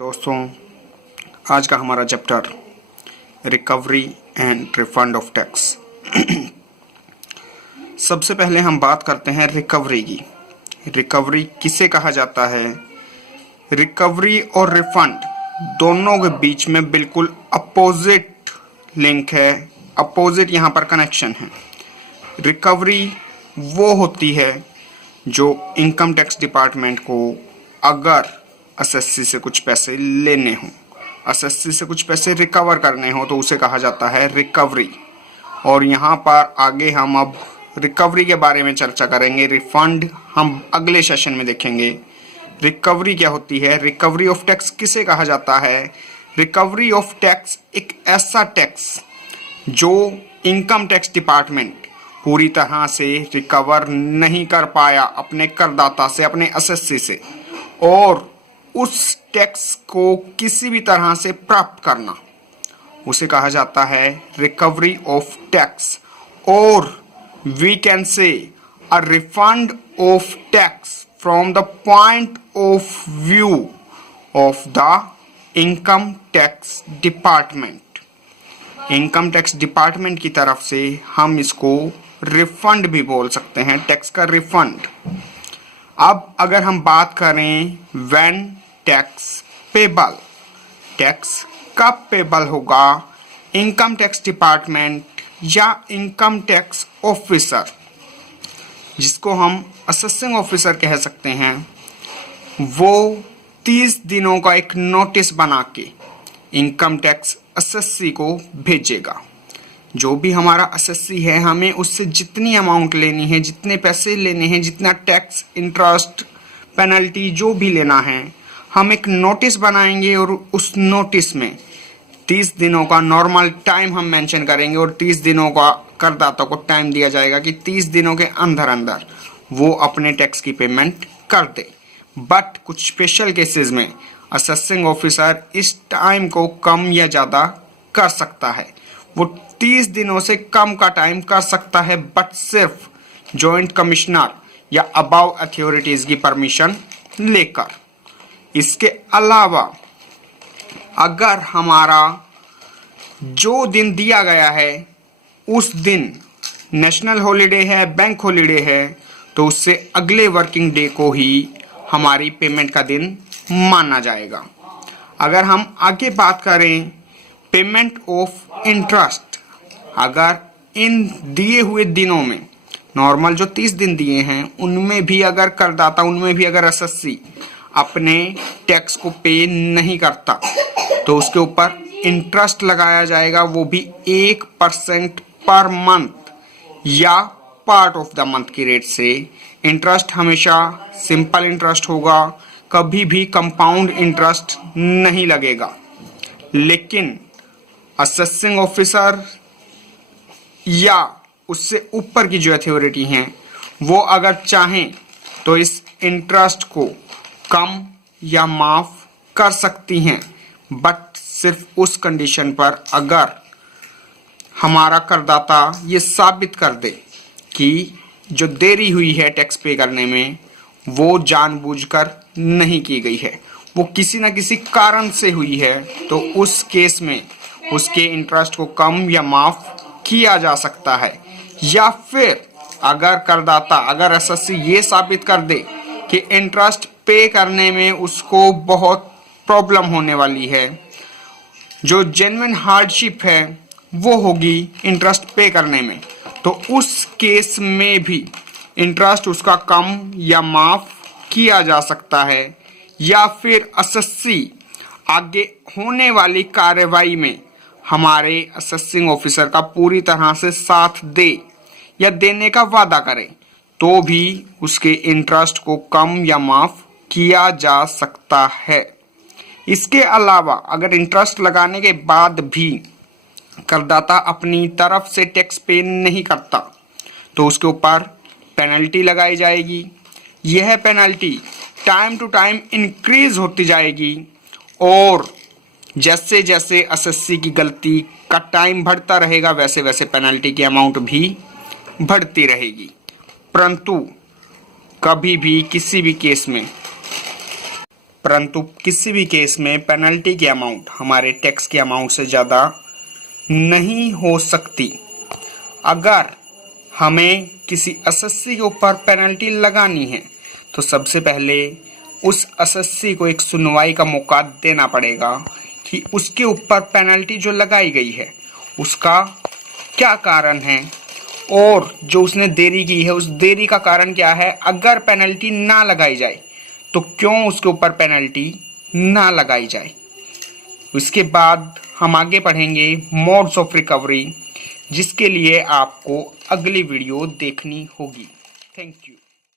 दोस्तों, आज का हमारा chapter recovery and refund of tax. सबसे पहले हम बात करते हैं रिकवरी की। रिकवरी किसे कहा जाता है? रिकवरी और रिफंड दोनों के बीच में बिल्कुल अपोजिट लिंक है, अपोजिट यहाँ पर कनेक्शन है। रिकवरी वो होती है जो इनकम टैक्स डिपार्टमेंट को अगर एसएससी से कुछ पैसे लेने हों, एसएससी से कुछ पैसे रिकवर करने हों, तो उसे कहा जाता है रिकवरी। और यहाँ पर आगे हम अब रिकवरी के बारे में चर्चा करेंगे। रिफंड हम अगले सेशन में देखेंगे। रिकवरी क्या होती है? रिकवरी ऑफ टैक्स किसे कहा जाता है? रिकवरी ऑफ टैक्स एक ऐसा टैक्स जो इनकम टैक्स डिपार्टमेंट पूरी तरह से रिकवर नहीं कर पाया अपने करदाता से, अपने एसएससी से, और उस टैक्स को किसी भी तरह से प्राप्त करना, उसे कहा जाता है रिकवरी ऑफ टैक्स। और we can say a refund of tax from the point of view of the income tax department. Income tax department की तरफ से हम इसको रिफंड भी बोल सकते हैं, टैक्स का रिफंड। अब अगर हम बात करें व्हेन टैक्स पेबल, टैक्स कब पेबल होगा? इनकम टैक्स डिपार्टमेंट या इनकम टैक्स ऑफिसर, जिसको हम असेसिंग ऑफिसर कह सकते हैं, वो 30 दिनों का एक नोटिस बना के इनकम टैक्स एसएससी को भेजेगा। जो भी हमारा एसएससी है, हमें उससे जितनी अमाउंट लेनी है, जितने पैसे लेने हैं, जितना टैक्स, इंटरेस्ट, पेनल्टी जो भी लेना है, हम एक नोटिस बनाएंगे और उस नोटिस में 30 दिनों का नॉर्मल टाइम हम मेंशन करेंगे और 30 दिनों का करदाता को टाइम दिया जाएगा कि 30 दिनों के अंदर अंदर वो अपने टैक्स की पेमेंट कर दे। बट कुछ स्पेशल केसेस में असेसिंग ऑफिसर इस टाइम को कम या ज़्यादा कर सकता है। वो 30 दिनों से कम का टाइम कर सकता है, बट सिर्फ जॉइंट कमिश्नर या अबाव अथॉरिटीज़ की परमिशन लेकर। इसके अलावा अगर हमारा जो दिन दिया गया है उस दिन नेशनल हॉलिडे है, बैंक हॉलिडे है, तो उससे अगले वर्किंग डे को ही हमारी पेमेंट का दिन माना जाएगा। अगर हम आगे बात करें पेमेंट ऑफ इंटरेस्ट, अगर इन दिए हुए दिनों में नॉर्मल जो 30 दिन दिए हैं उनमें भी अगर करदाता, उनमें भी अगर एसएससी अपने टैक्स को पे नहीं करता, तो उसके ऊपर इंटरेस्ट लगाया जाएगा, वो भी 1% पर मंथ या पार्ट ऑफ द मंथ की रेट से। इंटरेस्ट हमेशा सिंपल इंटरेस्ट होगा, कभी भी कंपाउंड इंटरेस्ट नहीं लगेगा। लेकिन असेसिंग ऑफिसर या उससे ऊपर की जो अथॉरिटी हैं, वो अगर चाहें तो इस इंटरेस्ट को कम या माफ कर सकती हैं, बट सिर्फ उस कंडीशन पर अगर हमारा करदाता ये साबित कर दे कि जो देरी हुई है टैक्स पे करने में वो जानबूझकर नहीं की गई है, वो किसी न किसी कारण से हुई है, तो उस केस में उसके इंटरेस्ट को कम या माफ किया जा सकता है। या फिर अगर करदाता, अगर एसएससी ये साबित कर दे कि इंटरेस्ट पे करने में उसको बहुत प्रॉब्लम होने वाली है, जो जेन्युइन हार्डशिप है वो होगी इंटरेस्ट पे करने में, तो उस केस में भी इंटरेस्ट उसका कम या माफ किया जा सकता है। या फिर एसएससी आगे होने वाली कार्रवाई में हमारे असेसिंग ऑफिसर का पूरी तरह से साथ दे या देने का वादा करे, तो भी उसके इंटरेस्ट को कम या माफ किया जा सकता है। इसके अलावा अगर इंटरेस्ट लगाने के बाद भी करदाता अपनी तरफ से टैक्स पे नहीं करता, तो उसके ऊपर पेनल्टी लगाई जाएगी। यह penalty time to time increase होती जाएगी और जैसे जैसे एसएससी की गलती का टाइम बढ़ता रहेगा, वैसे वैसे पेनल्टी की अमाउंट भी बढ़ती रहेगी। परंतु कभी भी किसी भी केस में परंतु किसी भी केस में पेनल्टी की अमाउंट हमारे टैक्स के अमाउंट से ज़्यादा नहीं हो सकती। अगर हमें किसी एसएससी के ऊपर पेनल्टी लगानी है तो सबसे पहले उस एसएससी को एक सुनवाई का मौका देना पड़ेगा कि उसके ऊपर पेनल्टी जो लगाई गई है उसका क्या कारण है और जो उसने देरी की है उस देरी का कारण क्या है। अगर पेनल्टी ना लगाई जाए तो क्यों उसके ऊपर पेनल्टी ना लगाई जाए। उसके बाद हम आगे पढ़ेंगे मोड्स ऑफ रिकवरी, जिसके लिए आपको अगली वीडियो देखनी होगी। Thank you.